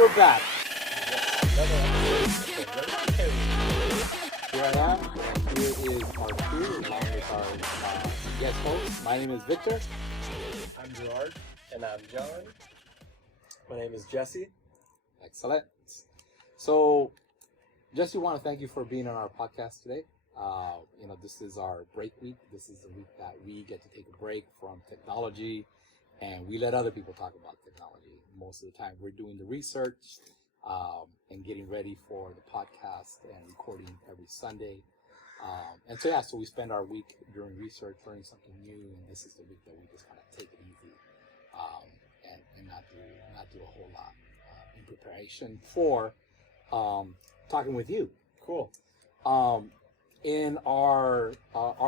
we're back. Here I am, and here is our crew, along with our guest host. My name is Victor. I'm Gerard. And I'm John. My name is Jesse. Excellent. So, Jesse, we want to thank you for being on our podcast today. This is our break week. This is the week that we get to take a break from technology, and we let other people talk about technology. Most of the time, we're doing the research and getting ready for the podcast and recording every Sunday. So we spend our week doing research, learning something new, and this is the week that we just kind of take it easy and not do a whole lot in preparation for talking with you. Cool. In our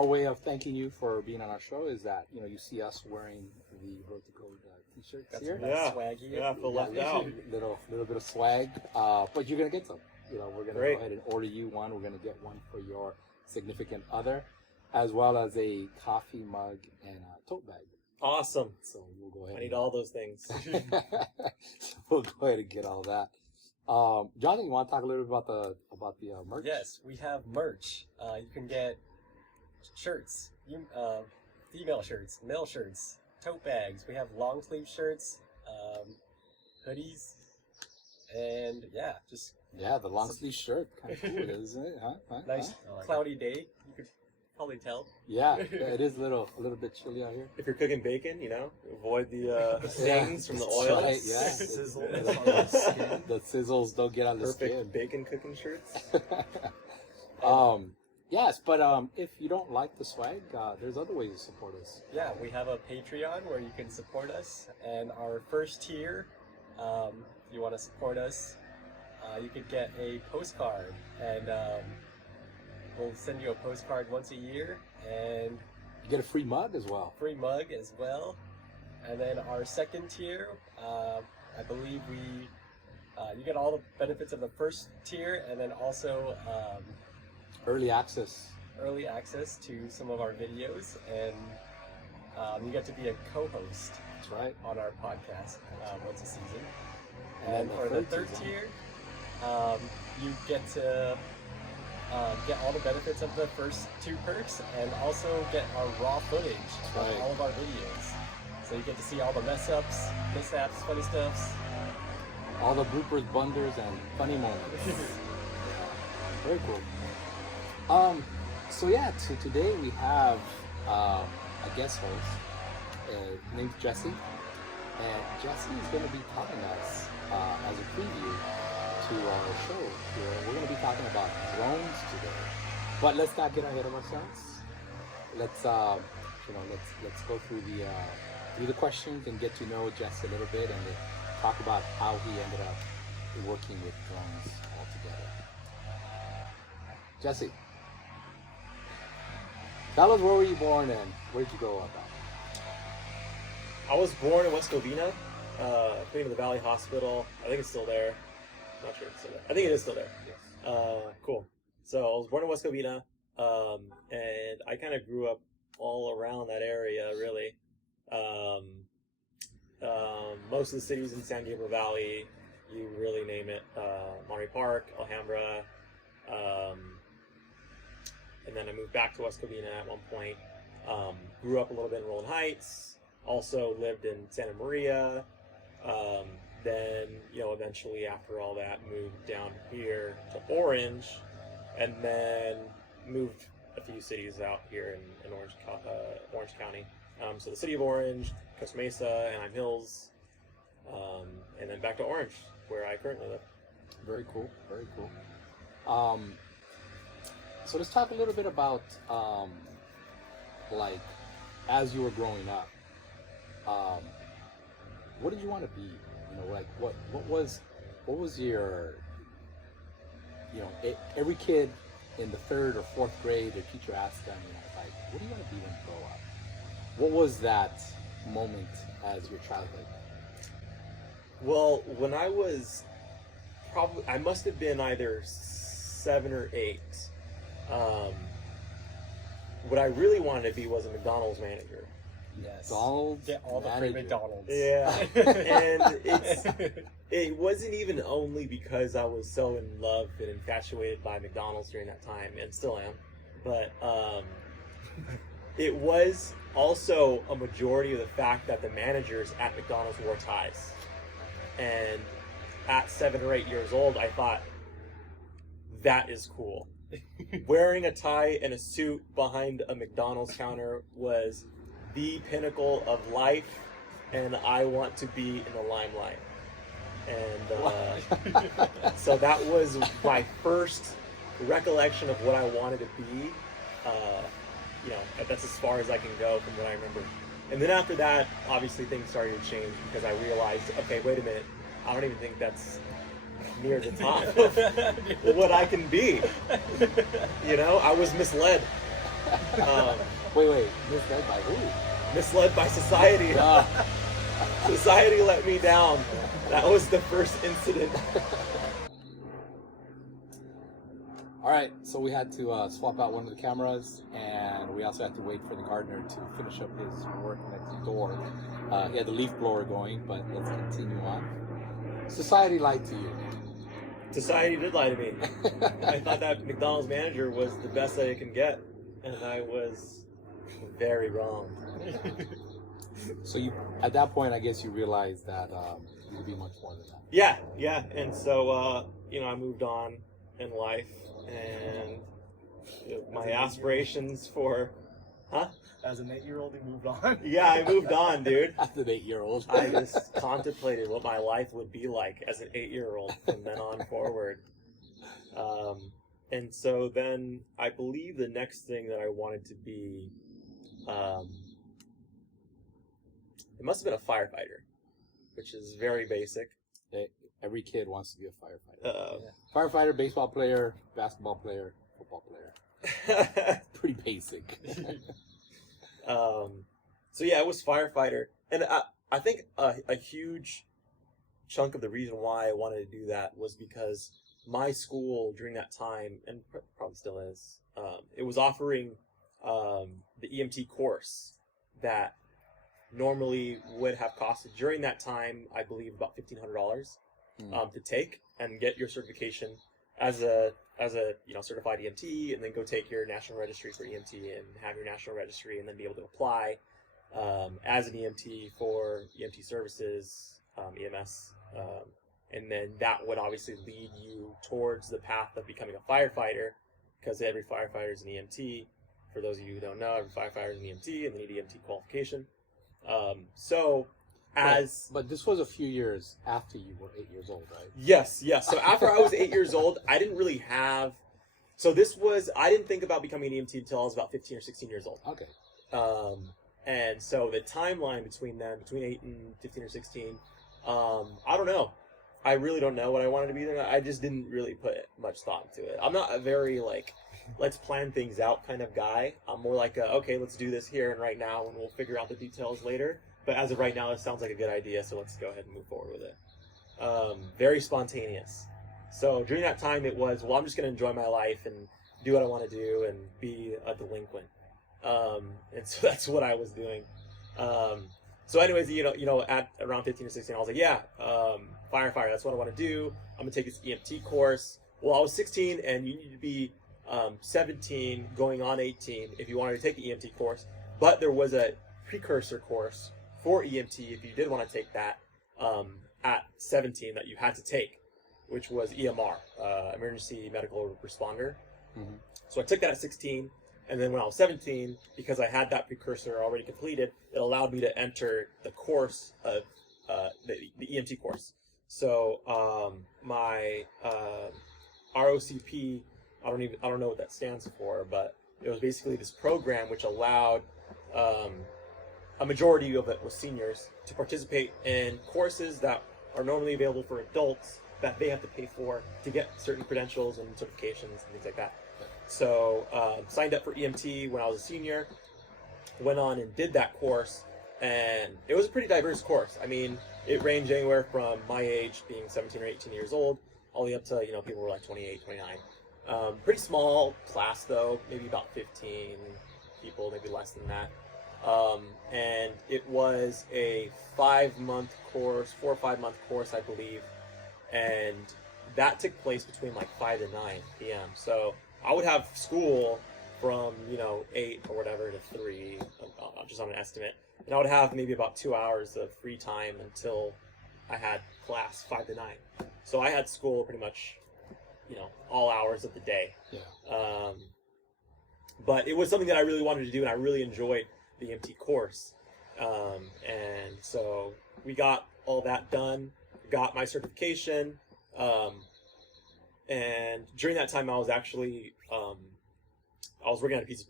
way of thanking you for being on our show is that you see us wearing the roadtocode t-shirts Got here. some nice swag here. Yeah, I feel left out. Little bit of swag, but you're gonna get some. We're gonna Great. go ahead and order you one. We're gonna get one for your significant other, as well as a coffee mug and a tote bag. Awesome. So we'll go ahead. I need all those things. So we'll go ahead and get all that. Johnny, you want to talk a little bit about the merch? Yes, we have merch. You can get shirts, female shirts, male shirts, tote bags. We have long sleeve shirts, hoodies, and the long sleeve shirt, kind of cool, isn't it? nice cloudy day. You could probably tell. Yeah, it is a little bit chilly out here. If you're cooking bacon, avoid the stains from the oil. Right, yeah. Sizzle. The sizzles don't get on the Perfect skin. bacon cooking shirts. Yes, but if you don't like the swag, there's other ways to support us. Yeah, we have a Patreon where you can support us, and our first tier, if you want to support us, you could get a postcard, and we'll send you a postcard once a year, and You get a free mug as well. free mug as well. And then our second tier, I believe you get all the benefits of the first tier, and then also Early access. early access to some of our videos, and you get to be a co-host That's right. on our podcast once a season. And And the for the third third season. tier, you get to get all the benefits of the first two perks, and also get our raw footage Right. of all of our videos. So you get to see all the mess ups, mishaps, funny stuffs. All the bloopers, blunders, and funny moments. Very cool. So today we have a guest host named Jesse, and Jesse is going to be telling us as a preview to our show here. We're going to be talking about drones today, but let's not get ahead of ourselves. Let's let's go through the questions and get to know Jesse a little bit, and then talk about how he ended up working with drones altogether. Jesse, tell us, where were you born and where did you grow up at? I was born in West Covina, Queen of the Valley Hospital. I think it's still there. Not sure if it's still there. I think it is still there. Yes. Cool. So I was born in West Covina, and I kind of grew up all around that area, really. Most of the cities in San Gabriel Valley, you really name it, Monterey Park, Alhambra, and then I moved back to West Covina at one point. Grew up a little bit in Rolling Heights, also lived in Santa Maria, then, eventually after all that, moved down here to Orange, and then moved a few cities out here in Orange County. So the city of Orange, Costa Mesa, Anaheim Hills, and then back to Orange, where I currently live. Very cool. Very cool. So let's talk a little bit about as you were growing up. What did you want to be? What was your every kid in the 3rd or 4th grade, their teacher asked them, what do you want to be when you grow up? What was that moment as your childhood? Well, when I was I must have been either 7 or 8. What I really wanted to be was a McDonald's manager. Yes. McDonald's Get all the free manager. McDonald's. Yeah, and it wasn't even only because I was so in love and infatuated by McDonald's during that time, and still am, but it was also a majority of the fact that the managers at McDonald's wore ties. And at 7 or 8 years old, I thought, that is cool. Wearing a tie and a suit behind a McDonald's counter was the pinnacle of life, and I want to be in the limelight. And so that was my first recollection of what I wanted to be. You know, that's as far as I can go from what I remember. And then after that, obviously things started to change because I realized, okay, wait a minute, I don't even think that's near the top of what I can be. You know, I was misled. Wait, misled by who? Misled by society. Society let me down. That was the first incident. All right, so we had to swap out one of the cameras, and we also had to wait for the gardener to finish up his work next door. He had the leaf blower going, but let's continue on. Society lied to you. Society did lie to me. I thought that McDonald's manager was the best that it can get, and I was very wrong. So you, at that point, I guess you realized that you could be much more than that. Yeah, and so you know, I moved on in life, and you know, my aspirations for, As an 8-year-old, he moved on. Yeah, I moved on, dude. As an 8-year-old. I just contemplated what my life would be like as an 8-year-old from then on forward. And so then I believe the next thing that I wanted to be, it must have been a firefighter, which is very basic. Every kid wants to be a firefighter. Yeah. Firefighter, baseball player, basketball player, football player. Pretty basic. So yeah, it was firefighter, and I think a huge chunk of the reason why I wanted to do that was because my school during that time, and probably still is, it was offering the EMT course that normally would have costed during that time, I believe, about $1,500 to take and get your certification as a you know, certified EMT, and then go take your national registry for EMT and have your national registry, and then be able to apply as an EMT for EMT services, EMS, and then that would obviously lead you towards the path of becoming a firefighter, because every firefighter is an EMT. For those of you who don't know, every firefighter is an EMT, and they need EMT qualification. But this was a few years after you were 8 years old, right? Yes. So after I was 8 years old, I didn't really have. So I didn't think about becoming an EMT until I was about 15 or 16 years old. Okay. And so the timeline between 8 and 15 or 16, I don't know. I really don't know what I wanted to be there. I just didn't really put much thought into it. I'm not a very, like, let's plan things out kind of guy. I'm more like, okay, let's do this here and right now, and we'll figure out the details later. But as of right now, it sounds like a good idea, so let's go ahead and move forward with it. Very spontaneous. So during that time, it was, well, I'm just going to enjoy my life and do what I want to do and be a delinquent. And so that's what I was doing. So anyways, you know, at around 15 or 16, I was like, yeah, firefighter, that's what I want to do. I'm going to take this EMT course. Well, I was 16, and you need to be 17 going on 18 if you wanted to take the EMT course. But there was a precursor course for EMT if you did want to take that at 17 that you had to take, which was EMR, Emergency Medical Responder. Mm-hmm. So I took that at 16, and then when I was 17, because I had that precursor already completed, it allowed me to enter the course of the EMT course. So my ROCP, I don't know what that stands for, but it was basically this program which allowed a majority of it was seniors to participate in courses that are normally available for adults that they have to pay for to get certain credentials and certifications and things like that. So signed up for EMT when I was a senior, went on and did that course, and it was a pretty diverse course. I mean, it ranged anywhere from my age, being 17 or 18 years old, all the way up to, you know, people were like 28, 29. Pretty small class though, maybe about 15 people, maybe less than that. and it was a 5-month course, 4 or 5 month course, I believe, and that took place between like 5 to 9 p.m. So I would have school from 8 or whatever to 3, just on an estimate, and I would have maybe about 2 hours of free time until I had class 5 to 9. So I had school pretty much, all hours of the day. Yeah. But it was something that I really wanted to do, and I really enjoyed the EMT course. And so we got all that done, got my certification, and during that time I was actually I was working at a pizza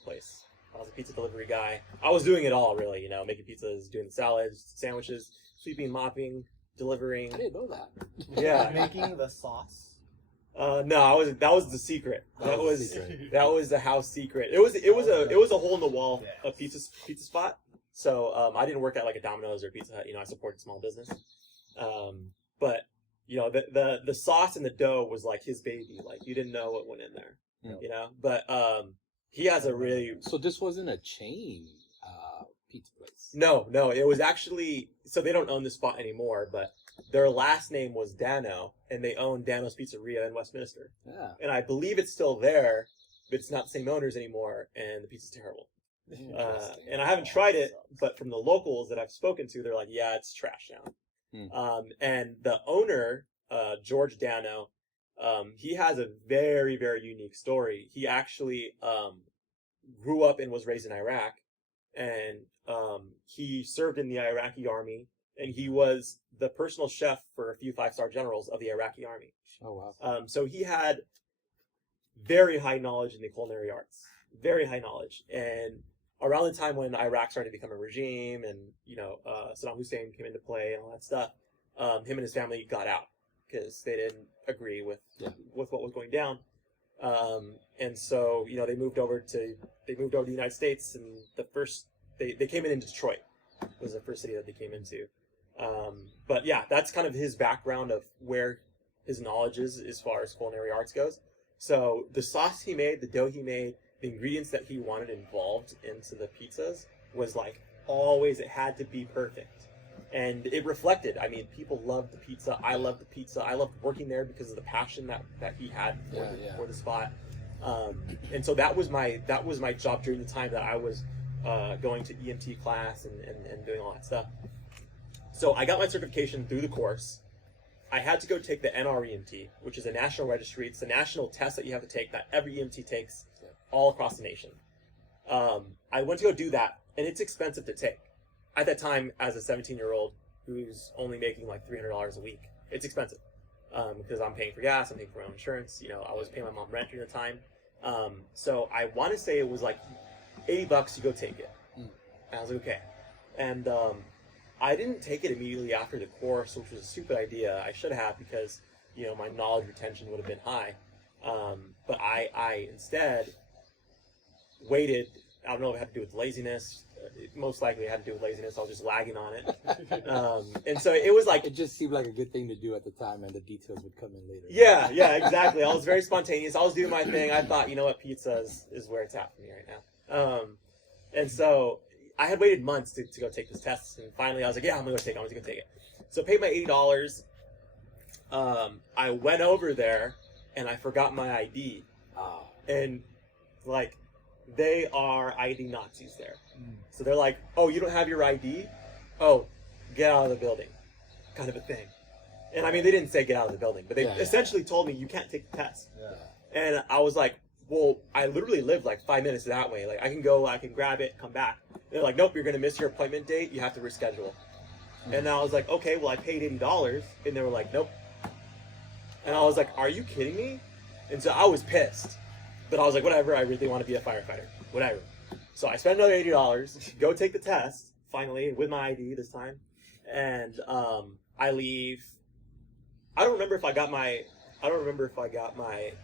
place. I was a pizza delivery guy. I was doing it all, really, making pizzas, doing the salads, sandwiches, sweeping, mopping, delivering. I didn't know that. Yeah. Making the sauce. No, that was the secret. That was the house secret. It was a hole in the wall, a pizza spot. So I didn't work at like a Domino's or Pizza Hut. I supported small business. But the sauce and the dough was like his baby. Like you didn't know what went in there. Yeah. But he has a really. So this wasn't a chain pizza place. No, it was actually, so they don't own this spot anymore, but their last name was Dano, and they own Dano's Pizzeria in Westminster. Yeah. And I believe it's still there, but it's not the same owners anymore, and the pizza's terrible. And I haven't tried it, but from the locals that I've spoken to, they're like, yeah, it's trash now. And the owner, George Dano, he has a very, very unique story. He actually grew up and was raised in Iraq, and he served in the Iraqi army, and he was the personal chef for a few 5-star generals of the Iraqi army. Oh, wow. So he had very high knowledge in the culinary arts, very high knowledge. And around the time when Iraq started to become a regime, and Saddam Hussein came into play and all that stuff, him and his family got out because they didn't agree with what was going down. And so they moved over to the United States, and they came in Detroit. Was the first city that they came into. But yeah, that's kind of his background of where his knowledge is as far as culinary arts goes. So the sauce he made, the dough he made, the ingredients that he wanted involved into the pizzas was like always, it had to be perfect. And it reflected. I mean, people loved the pizza. I loved the pizza. I loved working there because of the passion that he had for the spot. And so that was my job during the time that I was going to EMT class and doing all that stuff. So I got my certification through the course. I had to go take the NREMT, which is a national registry. It's a national test that you have to take that every EMT takes all across the nation. I went to go do that, and it's expensive to take. At that time, as a 17-year-old who's only making like $300 a week, it's expensive because I'm paying for gas, I'm paying for my own insurance. I was paying my mom rent during the time. So I want to say it was like $80 to go take it. And I was like, okay. And I didn't take it immediately after the course, which was a stupid idea. I should have, because my knowledge retention would have been high. But I instead waited. I don't know if it had to do with laziness. Most likely it had to do with laziness. I was just lagging on it. And so it was like, it just seemed like a good thing to do at the time, and the details would come in later. Yeah, exactly. I was very spontaneous. I was doing my thing. I thought, pizza is where it's at for me right now. And so I had waited months to go take this test, and finally I was like, yeah, I'm gonna go take it. So I paid my $80. I went over there, and I forgot my ID. And like, they are ID Nazis there. So they're like, oh, you don't have your ID? Oh, get out of the building, kind of a thing. And I mean, they didn't say get out of the building, but they essentially told me you can't take the test. And I was like, well, I literally live like 5 minutes that way. Like, I can go, I can grab it, come back. They're like, nope, you're going to miss your appointment date. You have to reschedule. And I was like, okay, well, I paid $80. And they were like, nope. And I was like, are you kidding me? And so I was pissed. But I was like, whatever, I really want to be a firefighter. Whatever. So I spent another $80, go take the test, finally, with my ID this time. And I leave. I don't remember if I got my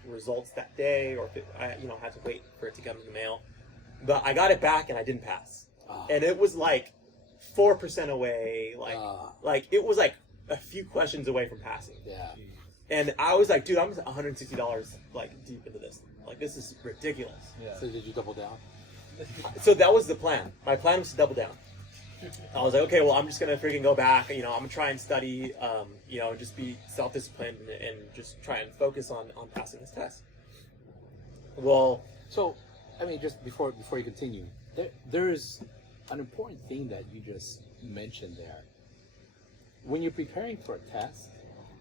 results that day, or if I had to wait for it to come in the mail. But I got it back, and I didn't pass. And it was like 4% away. Like it was like a few questions away from passing. Yeah. And I was like, dude, I'm $160 like deep into this. Like, this is ridiculous. So did you double down? So that was the plan. My plan was to double down. I was like, okay, well, I'm just gonna freaking go back. I'm gonna try and study. Just be self-disciplined and just try and focus on passing this test. Well, so just before you continue, there's an important thing that you just mentioned there. When you're preparing for a test,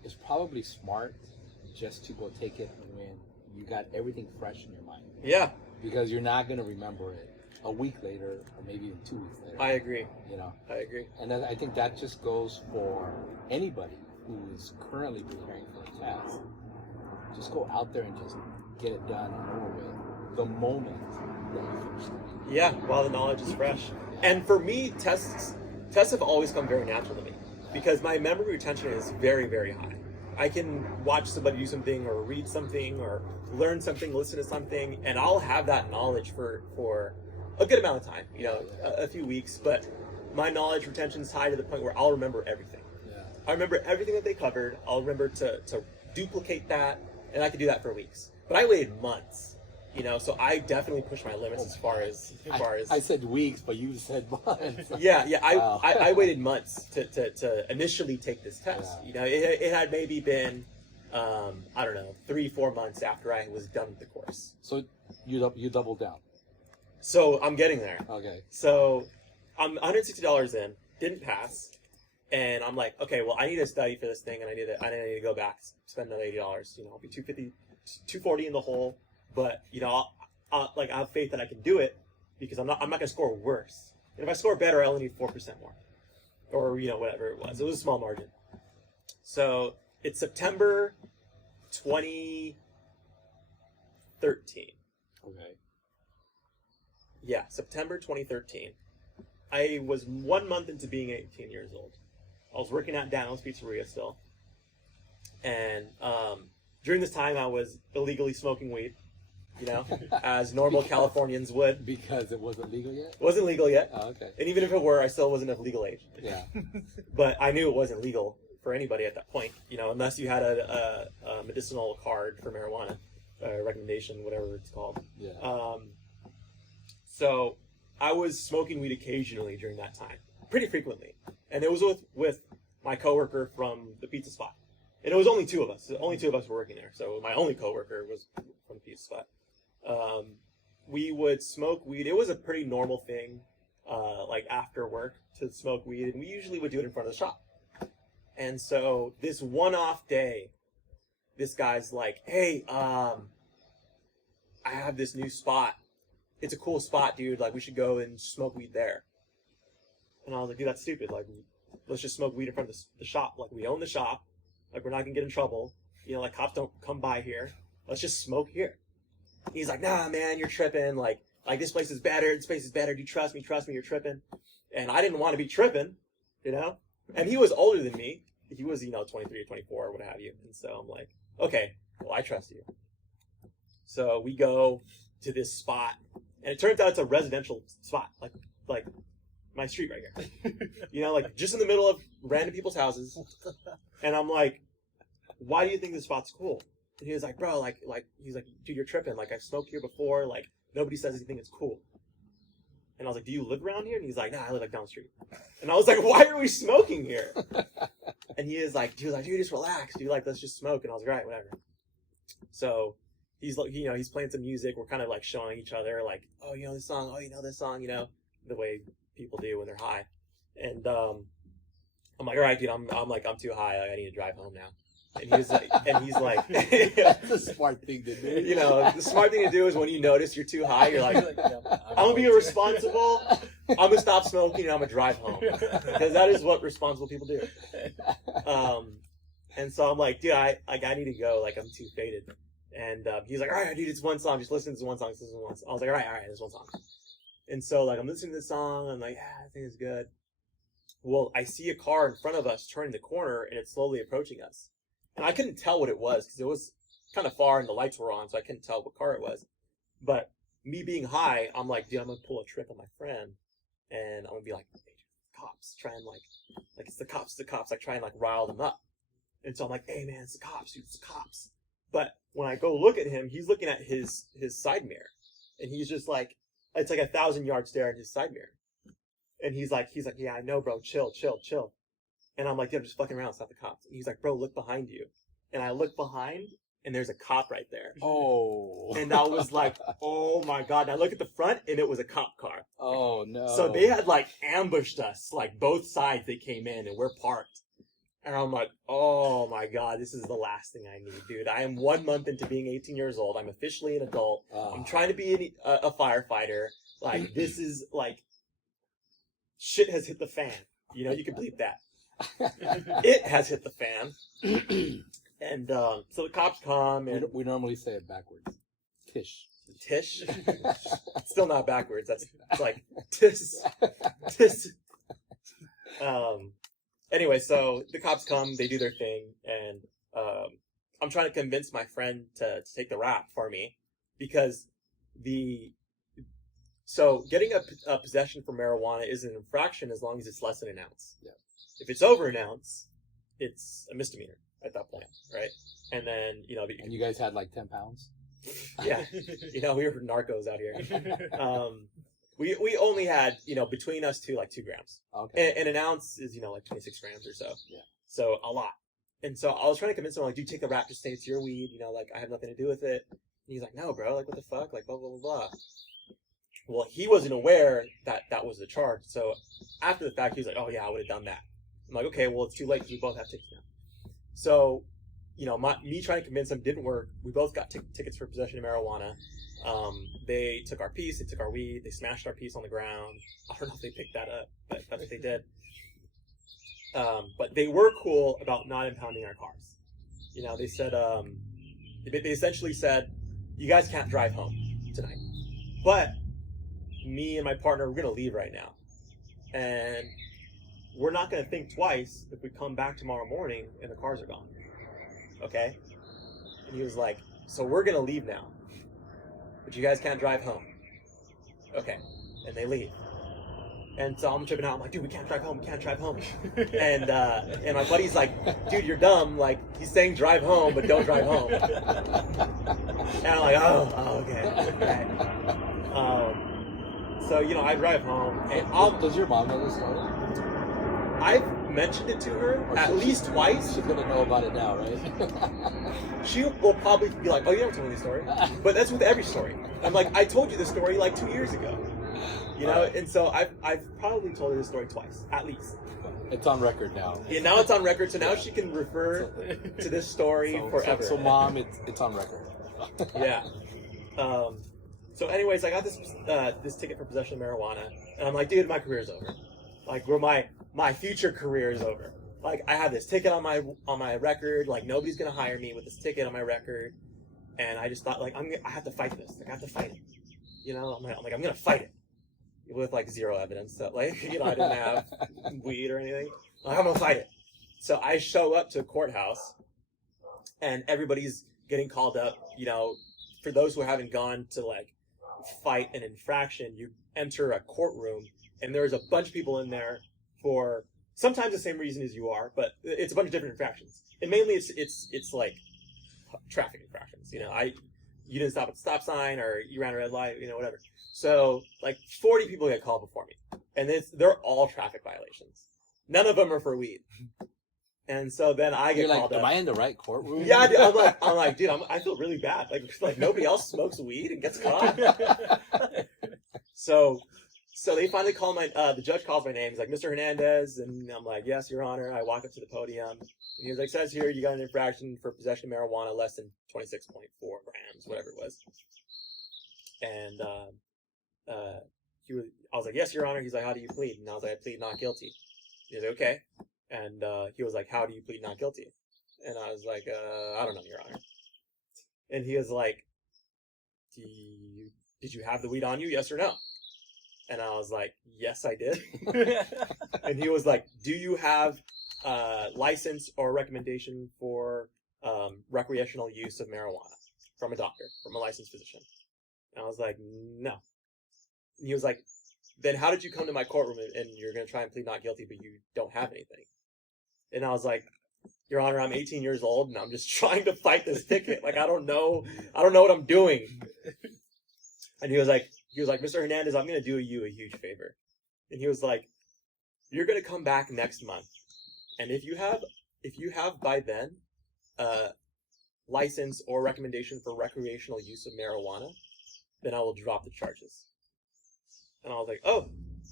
it's probably smart just to go take it when you got everything fresh in your mind. Yeah. Because you're not gonna remember it a week later, or maybe even 2 weeks later. I agree. I agree. And then I think that just goes for anybody who is currently preparing for a test. Just go out there and just get it done and over with the moment that you finish studying. Yeah, while the knowledge is fresh. And for me, tests have always come very natural to me because my memory retention is very, very high. I can watch somebody do something or read something or learn something, listen to something, and I'll have that knowledge for a good amount of time, a few weeks, but my knowledge retention is high to the point where I'll remember everything. Yeah. I remember everything that they covered. I'll remember to duplicate that, and I could do that for weeks. But I waited months, so I definitely pushed my limits as far as I said weeks, but you said months. Yeah, Wow. I waited months to initially take this test. Yeah. It had maybe been 3-4 months after I was done with the course. So you doubled down. So I'm getting there. Okay. So I'm $160 in, didn't pass, and I'm like, okay, well, I need to study for this thing, and I need to go back, spend another $80. I'll be $250, $240 in the hole, but I have faith that I can do it because I'm not gonna score worse. And if I score better, I only need 4% more, or whatever it was. It was a small margin. So it's September 2013. Okay. Yeah, September 2013. I was 1 month into being 18 years old. I was working at Daniel's Pizzeria still. And during this time, I was illegally smoking weed, as normal Californians would. Because it wasn't legal yet? It wasn't legal yet. Oh, okay. And even if it were, I still wasn't of legal age. Yeah. But I knew it wasn't legal for anybody at that point, unless you had a medicinal card for marijuana, recommendation, whatever it's called. Yeah. So I was smoking weed occasionally during that time, pretty frequently, and it was with my coworker from the pizza spot, and it was only two of us. Only two of us were working there, so my only coworker was from the pizza spot. We would smoke weed. It was a pretty normal thing, like after work to smoke weed, and we usually would do it in front of the shop. And so this one-off day, this guy's like, "Hey, I have this new spot. It's a cool spot, dude. Like, we should go and smoke weed there." And I was like, "Dude, that's stupid. Like, let's just smoke weed in front of the shop. Like, we own the shop. Like, we're not gonna get in trouble. Like, cops don't come by here. Let's just smoke here." He's like, "Nah, man, you're tripping. Like this place is better. This place is better. Do you trust me? Trust me. You're tripping." And I didn't want to be tripping, And he was older than me. He was, 23 or 24 or what have you. And so I'm like, okay, well, I trust you. So we go to this spot. And it turns out it's a residential spot, like my street right here. Like just in the middle of random people's houses. And I'm like, "Why do you think this spot's cool?" And he was like, "Bro, he's like, dude, you're tripping. Like, I've smoked here before. Like, nobody says anything. It's cool." And I was like, "Do you live around here?" And he's like, "Nah, I live down the street." And I was like, "Why are we smoking here?" And he was like, "Dude, just relax, dude. Like, let's just smoke." And I was like, "All right, whatever." So he's like, he's playing some music. We're kind of like showing each other, like, "Oh, you know this song? Oh, you know this song?" The way people do when they're high. And I'm like, "All right, dude, I'm too high. I need to drive home now." And he's like, That's a smart thing to do. The smart thing to do is when you notice you're too high, you're like, "I'm gonna be irresponsible. I'm gonna stop smoking and I'm gonna drive home," because that is what responsible people do. And so I'm like, "Dude, I need to go. Like, I'm too faded." And he's like, "All right, dude, it's one song. Just listen to one song. Listen to one song." I was like, all right, there's one song. And so I'm listening to this song. I'm like, "Yeah, I think it's good." Well, I see a car in front of us turning the corner, and it's slowly approaching us. And I couldn't tell what it was because it was kind of far and the lights were on, so I couldn't tell what car it was. But me being high, I'm like, "Dude, I'm gonna pull a trick on my friend, and I'm gonna be like, hey, cops, try and like it's the cops, like try and like rile them up." And so I'm like, "Hey, man, it's the cops, dude, it's the cops." But when I go look at him, he's looking at his side mirror, and he's just like it's like 1,000-yard stare in his side mirror. And he's like, yeah, I know, bro. Chill. And I'm like, yeah, I'm just fucking around. It's not the cops. And he's like, bro, look behind you. And I look behind, and there's a cop right there. Oh. And I was like, oh my God. And I look at the front, and it was a cop car. Oh, no. So they had like ambushed us, like both sides they came in, and we're parked. And I'm like, oh my God, this is the last thing I need, dude. I am 1 month into being 18 years old. I'm officially an adult. I'm trying to be a firefighter. Like, this is like, shit has hit the fan. You know, you can bleep that. It has hit the fan. And so the cops come, and we normally say it backwards. Tish. Tish? Still not backwards. It's like tis. Anyway, so the cops come, they do their thing, and I'm trying to convince my friend to take the rap for me, because getting a possession for marijuana is an infraction as long as it's less than an ounce. Yeah. If it's over an ounce, it's a misdemeanor at that point, right? And then, And you guys had like 10 pounds? Yeah. We were narcos out here. We only had, between us two, like 2 grams. Okay. And an ounce is, like 26 grams or so. Yeah. So a lot. And so I was trying to convince him, like, dude, take the rap, just say it's your weed, like, I have nothing to do with it. And he's like, no, bro, like, what the fuck? Like, blah, blah, blah, blah. Well, he wasn't aware that that was the charge. So after the fact, he was like, oh, yeah, I would have done that. I'm like, okay, well, it's too late because we both have tickets now. So, me trying to convince him didn't work. We both got tickets for possession of marijuana. They took our piece, they took our weed, they smashed our piece on the ground. I don't know if they picked that up, but that's what they did. But they were cool about not impounding our cars. They said, they essentially said, you guys can't drive home tonight. But me and my partner, we're going to leave right now. And we're not going to think twice if we come back tomorrow morning and the cars are gone. Okay? And he was like, so we're going to leave now. But you guys can't drive home. Okay. And they leave. And so I'm tripping out. I'm like, dude, we can't drive home. And my buddy's like, dude, you're dumb. Like, he's saying drive home, but don't drive home. And I'm like, oh, okay. So, I drive home. And Does your mom know this story? I've mentioned it to her at least twice. She's going to know about it now, right? She will probably be like, oh, you don't tell me this story. But that's with every story. I'm like, I told you this story like 2 years ago. And so I've probably told her this story twice, at least. It's on record now. Yeah, now it's on record, so now she can refer to this story forever. So Mom, it's on record. Yeah. So anyways, I got this ticket for possession of marijuana, and I'm like, dude, my career's over. Like, my future career is over. Like, I have this ticket on my record. Like, nobody's gonna hire me with this ticket on my record. And I just thought, like, I have to fight this. Like, I have to fight it. I'm gonna fight it with like zero evidence that I didn't have weed or anything. Like, I'm gonna fight it. So I show up to a courthouse, and everybody's getting called up. For those who haven't gone to like fight an infraction, you enter a courtroom, and there's a bunch of people in there for sometimes the same reason as you are, but it's a bunch of different infractions. And mainly it's like traffic infractions. You didn't stop at the stop sign, or you ran a red light, whatever. So like 40 people get called before me, and they're all traffic violations. None of them are for weed. And so then I get called up. Am I in the right courtroom? Yeah, I'm like, dude, I feel really bad. Like nobody else smokes weed and gets caught. So they finally call the judge calls my name. He's like, Mr. Hernandez, and I'm like, yes, Your Honor. I walk up to the podium, and he was like, says here you got an infraction for possession of marijuana less than 26.4 grams, whatever it was. And I was like, yes, Your Honor. He's like, how do you plead? And I was like, I plead not guilty. He was like, okay. And he was like, how do you plead not guilty? And I was like, I don't know, Your Honor. And he was like, did you have the weed on you, yes or no? And I was like, yes, I did. And he was like, do you have license or recommendation for recreational use of marijuana from a doctor, from a licensed physician? And I was like, no. And he was like, then how did you come to my courtroom and you're going to try and plead not guilty, but you don't have anything? And I was like, Your Honor, I'm 18 years old and I'm just trying to fight this ticket. Like, I don't know what I'm doing. And he was like, he was like, Mr. Hernandez, I'm going to do you a huge favor. And he was like, you're going to come back next month. And if you have by then license or recommendation for recreational use of marijuana, then I will drop the charges. And I was like, oh,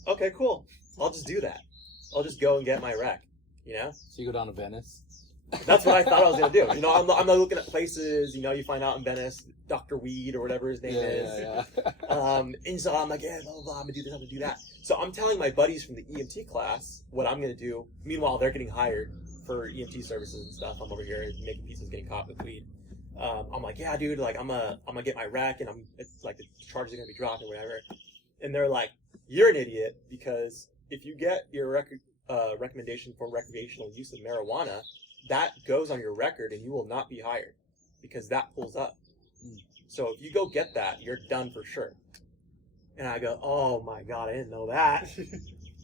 okay, cool. I'll just do that. I'll just go and get my rec, you know? So you go down to Venice? That's what I thought I was going to do. You know, I'm not looking at places, you know, you find out in Venice, Dr. Weed or whatever his name is. Yeah. And so I'm like, yeah, blah, blah, blah, I'm going to do this, I'm going to do that. So I'm telling my buddies from the EMT class what I'm going to do. Meanwhile, they're getting hired for EMT services and stuff. I'm over here making pizzas, getting caught with weed. I'm like, yeah, dude, like, I'm gonna get my rec, and it's like the charges are going to be dropped or whatever. And they're like, you're an idiot, because if you get your recommendation for recreational use of marijuana, that goes on your record and you will not be hired because that pulls up. So if you go get that, you're done for sure. And I go, oh my God, I didn't know that.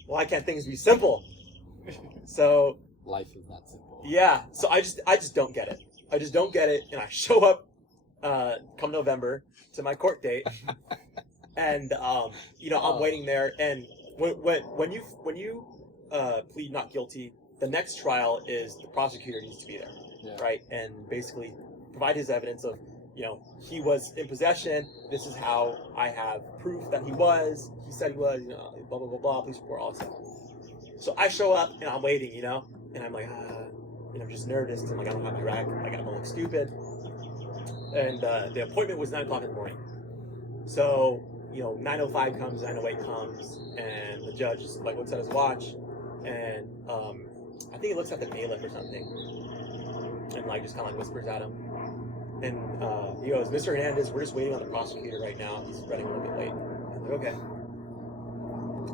Why can't things be simple? So Life is not simple. yeah, so I just don't get it. I just don't get it. And I show up come November to my court date, and you know, I'm waiting there. And when you plead not guilty, the next trial is the prosecutor needs to be there, Yeah. right? And basically provide his evidence of, you know, he was in possession. This is how I have proof that he was. He said he was, you know, blah, blah, blah, blah, police report, all that stuff. So I show up and I'm waiting, you know, and I'm like, and I'm just nervous. I'm like, I don't have my rag. Like, I'm gonna look stupid. And the appointment was 9 o'clock in the morning. So, you know, 9:05 comes, 9:08 comes, and the judge is like, looks at his watch, and I think he looks at the bailiff or something, and like just kind of like whispers at him. And he goes, Mr. Hernandez, we're just waiting on the prosecutor right now. He's running a little bit late. I'm like, okay.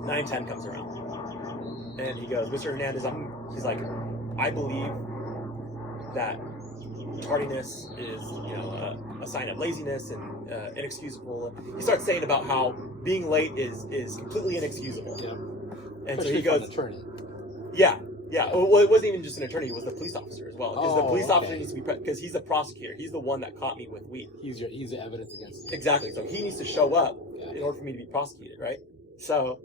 9:10 comes around, and he goes, Mr. Hernandez, he's like, I believe that tardiness is, you know, a sign of laziness and inexcusable. He starts saying about how being late is completely inexcusable. Yeah. And so he goes, an attorney. yeah. Well, it wasn't even just an attorney; it was the police officer as well. Because the police officer okay. needs to be because he's the prosecutor. He's the one that caught me with weed. He's the evidence against you. Exactly. So he needs to show up Yeah. in order for me to be prosecuted, right? So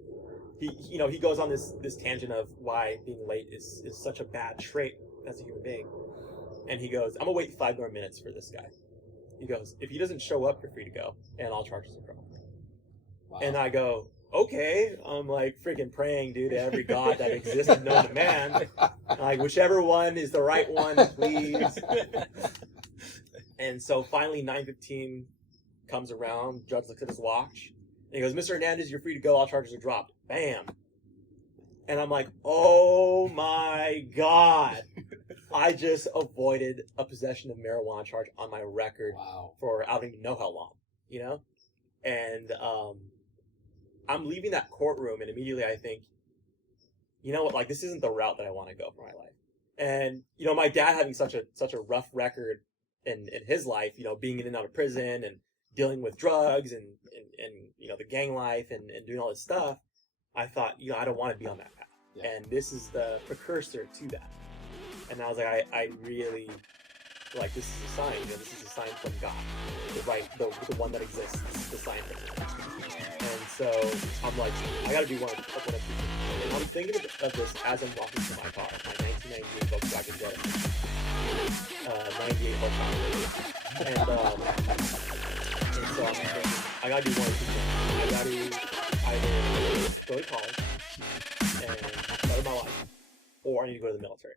he goes on this tangent of why being late is such a bad trait as a human being. And he goes, I'm gonna wait 5 more minutes for this guy. He goes, if he doesn't show up, you're free to go, and all charges are dropped. Wow. And I go, okay. I'm like freaking praying, dude, to every god that existed known to man. Like, whichever one is the right one, please. And so finally 9:15 comes around, judge looks at his watch, and he goes, Mr. Hernandez, you're free to go, all charges are dropped. Bam. And I'm like, oh my God. I just avoided a possession of marijuana charge on my record for I don't even know how long, you know? And I'm leaving that courtroom, and immediately I think, you know what, like, this isn't the route that I want to go for my life. And, you know, my dad having such a rough record in his life, you know, being in and out of prison and dealing with drugs and you know, the gang life and doing all this stuff, I thought, you know, I don't want to be on that path. Yeah. And this is the precursor to that. And I was like, I really, like, this is a sign, you know, this is a sign from God, the one that exists, this is the sign from God. And so I'm like, I gotta do one of these. And I'm thinking of this as I'm walking to my car, my 1998 Volkswagen Jetta, 98 Volkswagen. And so I'm thinking, I gotta do one of these things. I gotta either go to college and better my life, or I need to go to the military.